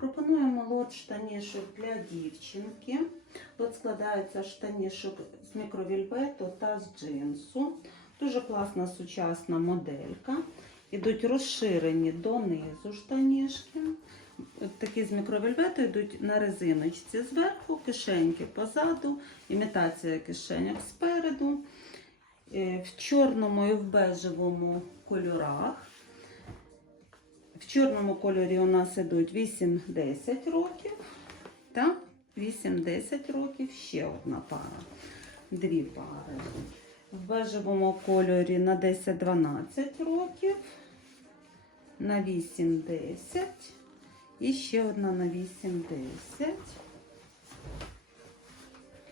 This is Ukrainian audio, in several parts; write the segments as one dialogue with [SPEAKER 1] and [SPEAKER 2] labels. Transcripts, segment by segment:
[SPEAKER 1] Пропонуємо лот штанішок для дівчинки. Лот складається штанішок з мікровільвету та з джинсу. Дуже класна сучасна моделька. Ідуть розширені донизу штанішки. Такі з мікровельвету йдуть на резиночці зверху, кишеньки позаду, імітація кишеньок спереду. Е, В чорному і в бежевому кольорах. В чорному кольорі у нас ідуть 8-10 років. Та 8-10 років ще одна пара. Дві пари. В бежевому кольорі на 10-12 років, на 8-10 і ще одна на 8-10.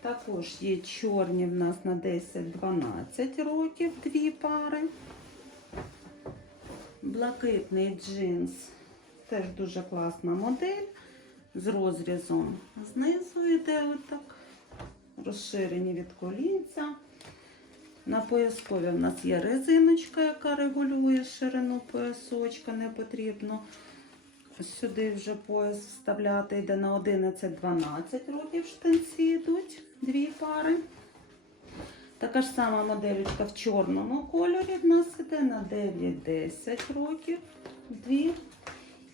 [SPEAKER 1] Також є чорні в нас на 10-12 років, дві пари. Блакитний джинс, теж дуже класна модель. З розрізом знизу йде отак. Розширені від колінця. На пояскові в нас є резиночка, яка регулює ширину поясочка, не потрібно. Сюди вже пояс вставляти йде на 11-12 років штанці йдуть, дві пари. Така ж сама моделька в чорному кольорі в нас іде на 9-10 років, дві.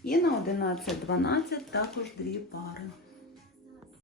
[SPEAKER 1] І на 11-12 також дві пари.